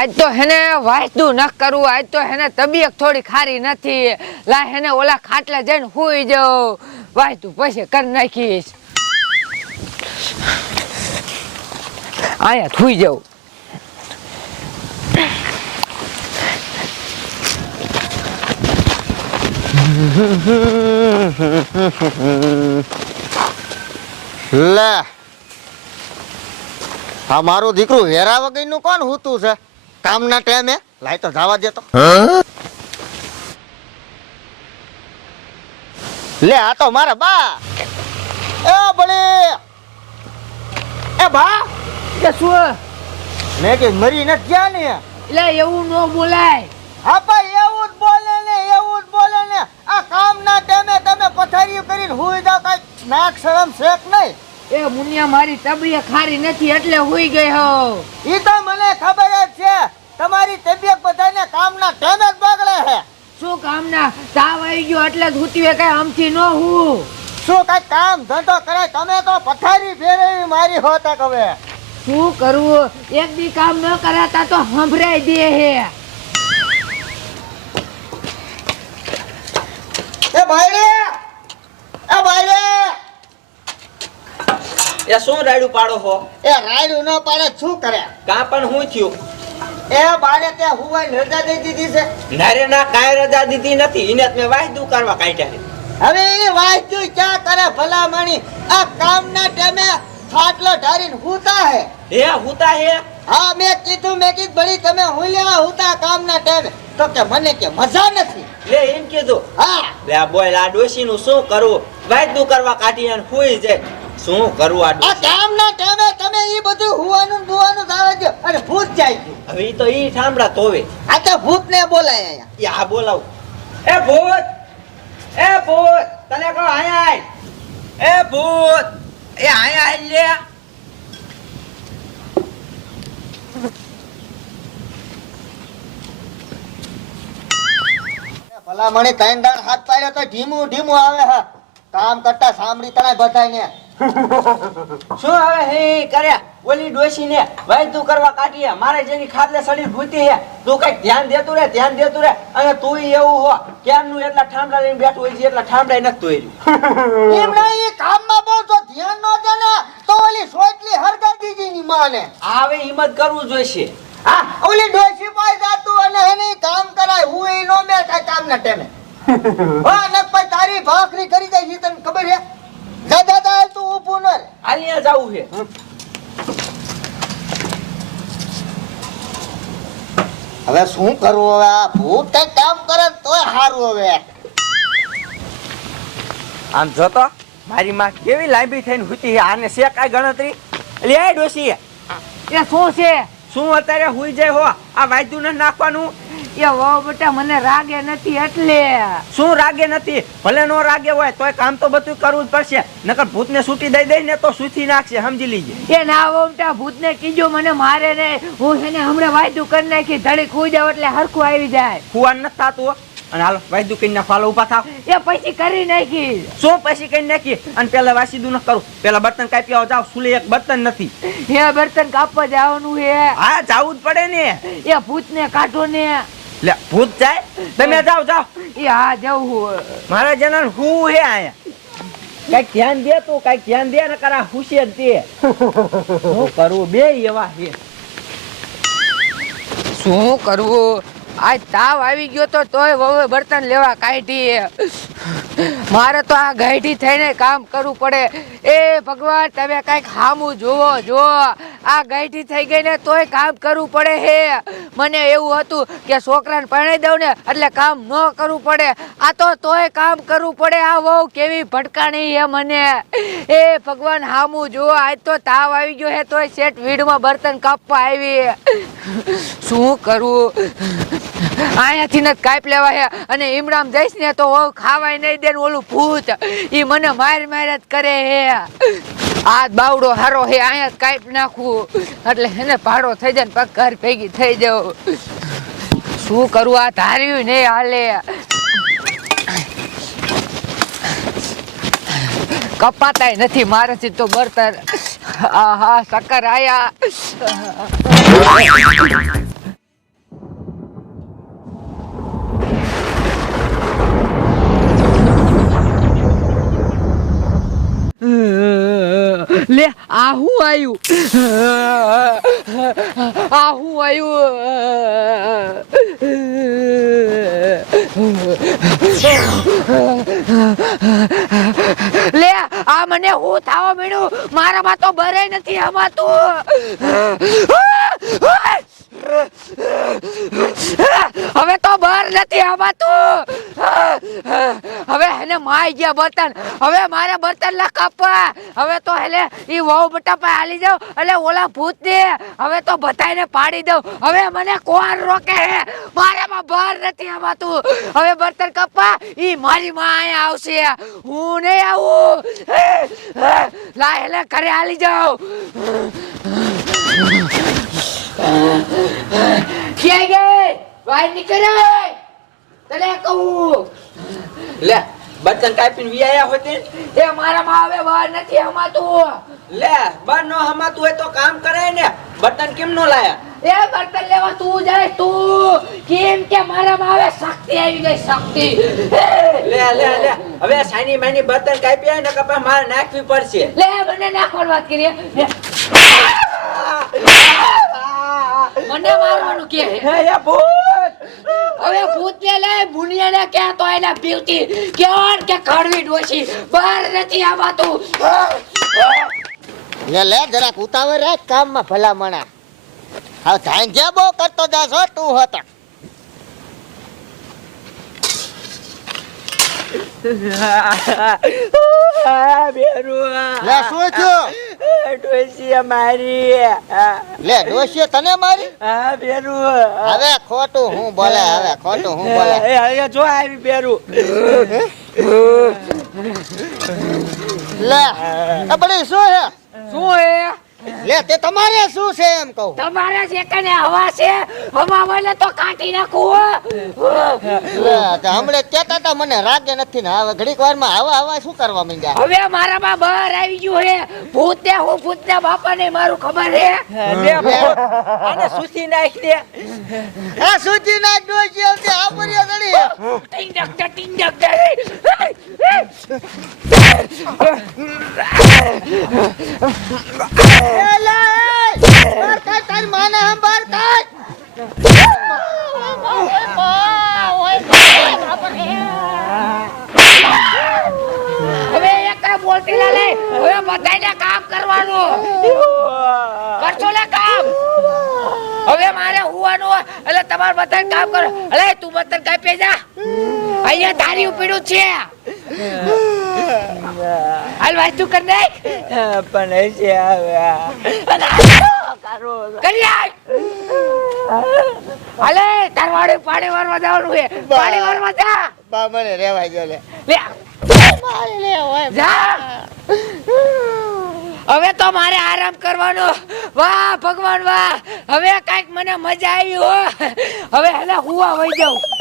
આજ તો હેને વાંચતું ન કરવું આજ તો હેને તબિયત થોડી ખારી નથી. લા હેને ઓલા ખાટલા જઈને હુઈ જાઉં. વાંચતું પછી કરી નાખીશ. આયા હુઈ જાઉં. લે. આ મારું દીકરું વેરા વગરનું કોણ હોતું છે? કામના ટાઈમે? લાય તો જવા દેતો લે આ તો મારા બા. એ બળી. એ બા. કે શું? મેં કે મરી ન ગયા ને. એટલે એવું ન બોલાય. હા ભાઈ એવું જ બોલે ને એવું જ બોલે ને. આ કામના ટાઈમે તમે પથારીઓ કરીને હુઈ જાવ કઈ નાક શરમ શેક નહીં. એ મુનિયા મારી તબિયત ખારી નથી એટલે હુઈ ગઈ હો ઈ તો મને ખબર જ છે તમારી તબિયત બધાને કામના ટેન જ બગડે હે શું કામના તાવ આવી ગયો એટલે જ કઈ આમથી ન હું. શું કઈ કામ ધંધો કરે તમે તો પથારી ફેરવી મારી હોતા કવે શું કરવું એક દી કામ ન કરાતા તો સંભળાઈ દે હે. એ ભાઈ રે એ ભાઈ રે એ શું રાયડું પાડો હો? એ રાયડું ન પાડે શું કરે? કાં પણ હું થયું? એ બારે તે હુવાઈ રજા દઈ દીધી છે. નારે ના રજા દીધી નથી. એને મેં વાયદું કરવા કાઢ્યા હવે એ ક્યાં કરે ભલામણી? આ કામના ટાઈમે ખાટલો ઢારીને હુતા હે. હે હુતા હે? હા મેં કીધું મેં કીધું ભળી તમે હુલ્યા હુતા કામના ટાઈમે. તો કે મને કે મજા નથી. લે એમ કીધું? હા. લે આ બોય આ ડોશી નું શું કરવું વાયદું કરવા કાઢી અને હુઈ જાય. શું કરવું આ ડોશી? કામના ટાઈમે તમે ઈ બધું હુવાનું ને આવે છે અને ભૂત જાય છે. હવે ઈ તો ઈ ઠામડા તોવે આ તો ભૂત ને બોલાય અહીંયા. એ આ બોલાવ. એ ભૂત! એ ભૂત! તને કહો આયા આય. એ ભૂત! એ આયા આય લે. ભલામણી ત્રણ દાણ હાથ પાડ્યો તો ધીમું ધીમું આવે હા. કામ કરતા સાંભળી તણાય બધાય શું હવે હે કર્યા? ઓલી ડોશી ને વાયદું કરવા કાઢીએ. મારે જેની ખાટલે સડી ભૂતી હે તું કંઈક ધ્યાન દેતું રે ધ્યાન દેતું રે અને તું એવું હો ક્યારનું એટલા ઠામડા લઈને બેઠું હોય છે એટલા ઠામડા નથી તોર્યું એમના કામ કામમાં પણ જો ધ્યાન ન દે ને તો ઓલી સોટલી હરગા દીધી ની માને હવે હિંમત કરવું જોઈશે. હા ઓલી ડોશી પાસે જાતું અને એને કામ કરાય હું એ નો બેઠા કામ ના હા ને પછી તારી ભાખરી કરી દે છે તને ખબર છે? જા જા જા તું ઊભું ન રે આલિયા જાવું છે. હવે શું કરવું હવે? આ ભૂત કઈ કામ કરે તોય સારું હવે. આમ જોતો મારી માં કેવી લાંબી થઈને હુતી આને છે કઈ ગણતરી? લે એ એ શું છે? શું અત્યારે હુઈ જાય હો? આ વાયદું ને નાખવાનું? એ બેટા મને રાગે નથી એટલે. શું રાગે નથી? ભલે નો રાગે હોય તોય કામ તો બધું કરવું જ પડશે. નકર ભૂતને છૂટી દઈ દઈ ને તો સુથી નાખશે સમજી લીજે. એ ના વહુ બેટા ભૂતને કીધું મને મારે ને હું એને હમણાં વાયદું કરી નાખી ધડી ખુઈ જાવ એટલે હરખું આવી જાય. ફુવાન નથી થતું અને હાલો વાયદું કરીને નાખો હાલો થાવ. એ પછી કરી નાખી. શું પછી કરી નાખી? અને પેલા વાસીદું ન કરું. પેલા બર્તન કાપી આવો જાવ સુલે એક બર્તન નથી. હે બર્તન કાપવા જવાનું હે. હા જાવું જ પડે ને. એ ભૂત ને કાઢો ને. લે ભૂત જાય? તમે જાઓ જાઓ. એ હા જવું મારા જનન હું હે આયા કંઈક ધ્યાન દે તું કંઈક ધ્યાન દે ને કરા હુશે તે શું કરવું બે એવા હે. શું કરવું આ તાવ આવી ગયો તો તોય વવે બર્તન લેવા કાઢી મારે તો આ ગાઈઢી થઈને કામ કરવું પડે. એ ભગવાન તમે કંઈક હામું જોવો જુઓ. આ ગાયઠી થઈ ગઈ ને તોય કામ કરવું પડે હે. મને એવું હતું કે છોકરાને પરણાઈ દઉં ને એટલે કામ ન કરવું પડે. આ તો તોય કામ કરવું પડે. આ વહુ કેવી ભટકાણી હે મને. એ ભગવાન હામું જુઓ, આજ તો તાવ આવી ગયો હે, તોય શેઠ વીડમાં બર્તન કાપવા આવી. શું કરવું અહીંયાથી ને કાપ લેવા હે. અને ઈમરામ જઈશ ને તો વહુ ખાવાય નહીં દે ઓલું ભૂત. ઈ મને માર માર જ કરે હે. આ બાવડો હારો હે અહીંયા કાઈપ નાખવું એટલે એને ભાડો થઈ જાય ને પગ ઘર ભેગી થઈ જાવ. શું કરું, આ ધાર્યું નહીં હાલે. કપાતાય નથી મારાથી તો બળતર. આ હા સકર આયા. લે આ હું આવ્યું આ હું આવ્યું લે, આ મને હું થાવા મળ્યું મારામાં તો બરે નથી હમાતું હવે તો બહાર નથી આવતું હવે એને માઈ ગયા બર્તન હવે મારે બર્તન લા કાપવા હવે તો એટલે એ વહુ બટા પાસે હાલી જાવ એટલે ઓલા ભૂત દે હવે તો બધાને પાડી દઉં. હવે મને કોણ રોકે હે? મારામાં બહાર નથી આવતું હવે બર્તન કાપવા એ મારી માં અહીંયા આવશે. હું નહીં આવું. લા એટલે ઘરે હાલી જાવ ક્યાં ગઈ બહાર નીકળે. તને કહું. લે બચ્ચન કાપીને વિયાયા હોતે? એ મારામાં હવે બહાર નથી હમાતું. લે બાર નો હમાતું હોય તો કામ કરાય ને. બટન કેમ નો લાયા? એ બર્તન લેવા તું જાય તું. કેમ કે મારામાં આવે શક્તિ આવી ગઈ શક્તિ. લે લે લે હવે સાની માની બર્તન કાપી ને કપા મારે નાખવી પડશે. લે મને નાખવાની વાત કરીએ. મને મારવાનું કે? હે એ ભૂત! હવે ભૂતને લે ભૂનિયાને કે તો એના બ્યુટી કેવણ કે કડવી ડોશી? બહાર નથી આવતું. લે લે જરાક ઉતાવળ રાખ કામમાં ભલા મણા હવે ધાંજ્યા બહુ કરતો જાસ હો તું હતો લે શું થયું? ડોસી મારી લે ડોશીએ તને મારી? હા બેરું. હવે ખોટું હું બોલે હવે ખોટું હું બોલે. હવે જો આવી બેરું. લે આ શું છે? શું હે લે તે તમારે શું છે એમ કહું? તમારે જે કને હવા છે હવા વળે તો કાઢી નાખું તે હમણે કહેતા હતા મને રાગે નથી ને. હવે ઘડીક વારમાં હવા હવા શું કરવા માંડ્યા? હવે મારામાં બહાર આવી ગયું હે. ભૂત ને હું ભૂત ને બાપા ને મારું ખબર હે. લે ભૂત આને સુસી નાખ દે. આ સૂચી ના ડોશી આવતી આપરિયા દડી ટિંગ ડક ડક, ડક ડક. લે હવે બધાને કામ કરવાનું. કરશો કામ? હવે મારે હુવાનું એટલે તમારે બધાને કામ કરો. અલે, તું મતન કાપી જા અહીંયા તારી ઉપીડું છે. હાલ વાંચતું કર નાખ પણ છે હવે હાલો, તાર વાડે પાણી વારવા જવાનું છે. પાણી વારવા જા. બા મને રેવા જો લે. લે. જા. હવે તો મારે આરામ કરવાનો. વાહ ભગવાન વાહ. હવે કાંઈક મને મજા આવી હો. હવે હેલા હુવા વઈ જાઉં.